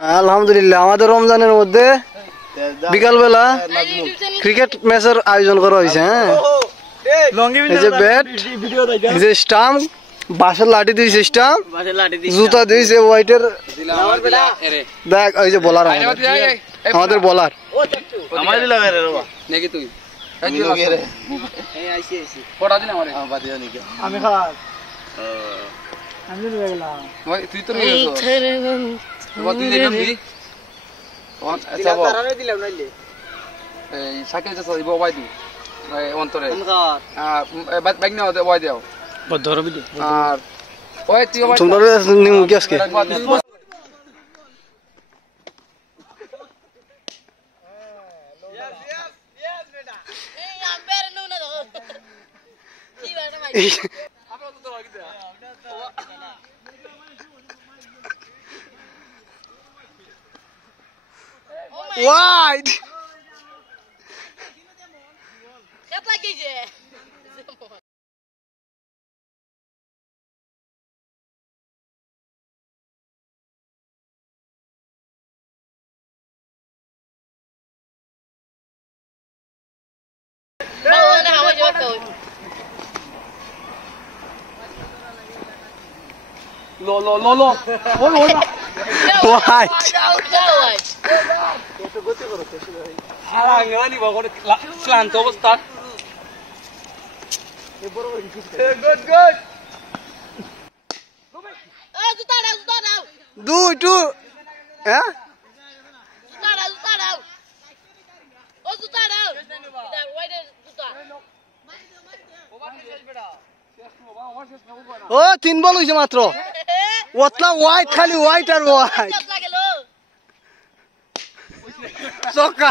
আলহামদুলিল্লাহ আমাদের রমজানের মধ্যে বিকালবেলা ক্রিকেট ম্যাচের আয়োজন করা হয়েছে। হ্যাঁ, এই যে ব্যাট, এই যে স্টাম্প, বাঁশের লাঠি দিয়েছে, স্টাম্প, জুতা দিয়েছে হোয়াইটের। দেখ এই যে বলার, আমাদের বলার wide. Lo. White. Good. Do. Yeah? ও তিন বল হইছে মাত্র। ওতলা হোয়াইট, খালি হোয়াইট আর হোয়াইট। চকা